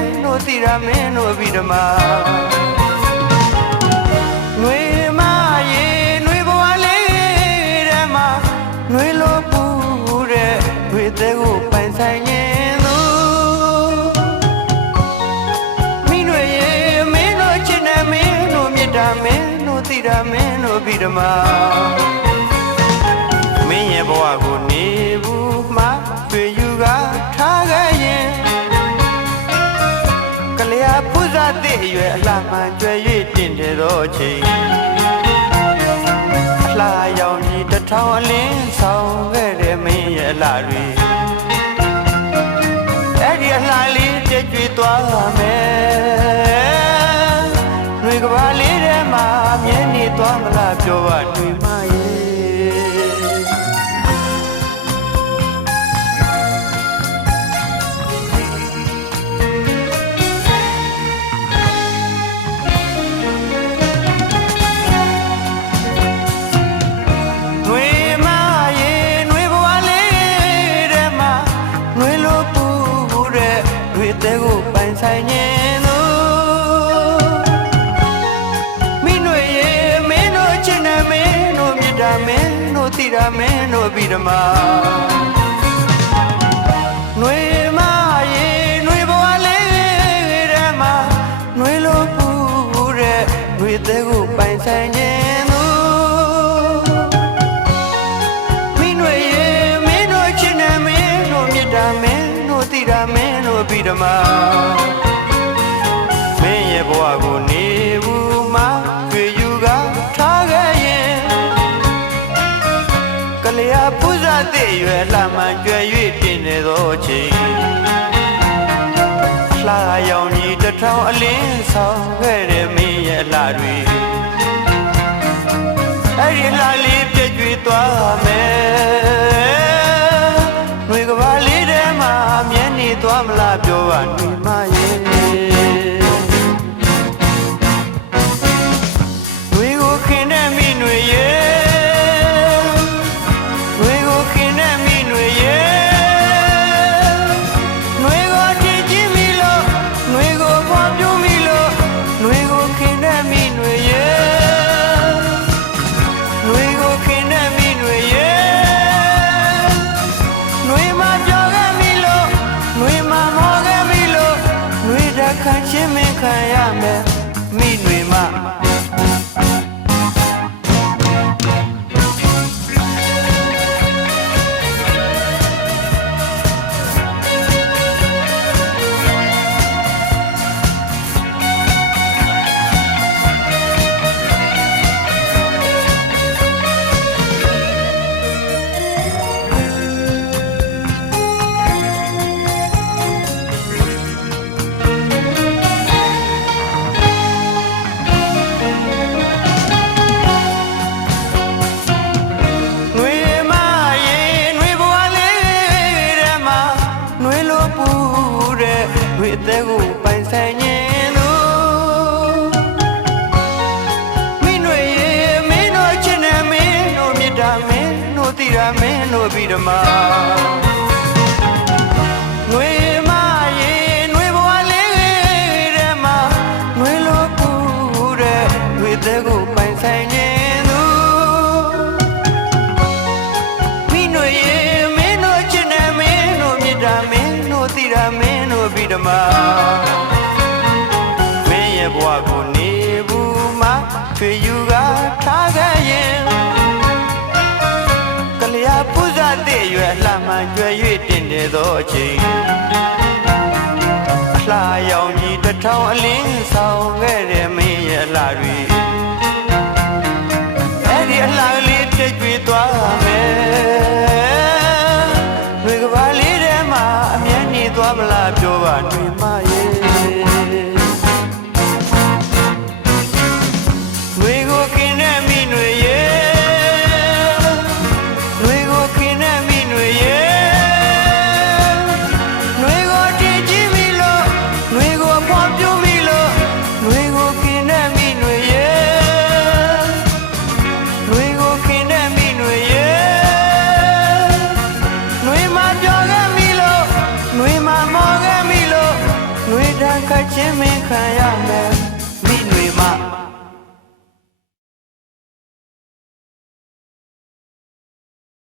င်းတို့သိရမင်းတို့ပြီးဓမ္မနှွေမရေနှွေဘဝလေးထဲမှာနှွေလို့ပူတဲ့နှွေသေးကိုပိုင်ဆိုင်ခြင်းသူမိနှွေရေမင်းတို့ချစ်နေမင်းတို့မြတ်တာမင်းတို့သိရမင်းတို့ပြီးဓမ္မမင်းရဲ့ဘဝကိုနေဘူးမှတွေ့ယူကထားခဲ့ရင်ကလျာဖုဇာတိအရွယ်အလှမှန်ကျွဲ၍တင်တယ်တော့ချိန်အလှရောင်ကြီးတစ်ထောင်အလင်းဆောင်ခဲ့တဲ့မင်းရဲ့အလှတွေအဲ့ဒီအလှလေးကြွကြွသွားမယ်နှွေကဘာလေးထဲမှာမြဲနေသွားမလားပြောပါနှွေမရဲ့တဲကိုပိုင်ဆိုင်ခြင်းသူမိနှွေရေမင်းတို့ချစ်နေမင်းတို့မြတ်တာမင်းတို့သိတာမင်းတို့ပြီးဓမ္မနှွေမရေနှွေဘဝလေးထဲမှာနှွေလို့ပူတဲ့နှွေတဲကိုပိုင်ဆိုင်ခြင်းသူမိနှွေရေမင်းတို့ချစ်နေမင်းတို့မြတ်တာမင်းတို့သိတာမင်းတို့ပြီးဓမ္မမင်းရဲ့ဘဝကိုနေဘူးမှတွေ့ယူကထားခဲ့ရင်ကလျာပူဇာတိရွယ်လှမှန်ကျွဲ၍တင်နေသောချိန်လှရောင်ကြီးတစ်ထောင်အလင်းဆောင်ခဲ့တဲ့မင်းရဲ့လှတွေအဲ့ဒီလှလေးပြည့်ကျွေးသွားမယ်နှွေကဘာလေးထဲမှာမြဲနေသွားမလားပြောပါနှွေမရဲ့နှွေကိုခင်တဲ့မိနှွေရဲ့နှွေကိုခင်တဲ့မိနှွေရဲ့နှွေကိုတည်ကြည်မိလို့နှွေကိုဖွားပြမိလို့နှွေကိုခင်တဲ့မိနှွေရဲ့နှွေကိုခင်တဲ့မိနှွေရဲ့နှွေမကြောက်ခဲ့မိလို့နှွေမမောခဲ့မိလို့နှွေတခန့်ချင်းမင်းခံရမယ်မိနှွေမနှွေတဲကိုပိုင်ဆိုင်ခြင်းသူမိနှွေရေမင်းတို့ချစ်နေမင်းတို့မြတ်တာမင်းတို့သိတာမင်းတို့ပြီးဓမ္မနှွေမရေနှွေဘဝလေးထဲမှာနှွေလို့ပူတဲ့နှွေတဲကိုပိုင်ဆိုင်ခြင်းသူမိနှွေရေမင်းတို့ချစ်နေမင်းတို့မြတ်တာမင်းတို့သိတာမင်းတို့ပြီးဓမ္မမင်းရဲ့ဘဝကိုနေဘူးမှတွေ့ယူကထားခဲ့ရင်ကလျာပူဇာတိရွယ်လှမှန်ကျွဲ၍တင်နေသောအချိန်အလှရောင်ကြီးတစ်ထောင်အလင်းဆောင်ခဲ့တဲ့မင်းရဲ့အလှတွေအဲ့ဒီအလှလေးပြည့်ကျွေးသွားမယ်နှွေကဘာလေးထဲမှာအမြဲနေသွားမလားပြောပါနှွေမရဲ့နှွေကိုခင်တဲ့မိနှွေရဲ့နှွေကိုခင်တဲ့မိနှွေရဲ့နှွေကိုတည်ကြည်မိလို့နှွေကိုဖွားပြမိလို့နှွေကိုခင်တဲ့မိနှွေ ခတ်ချင်းမင်းခံရမယ်မိနွေမ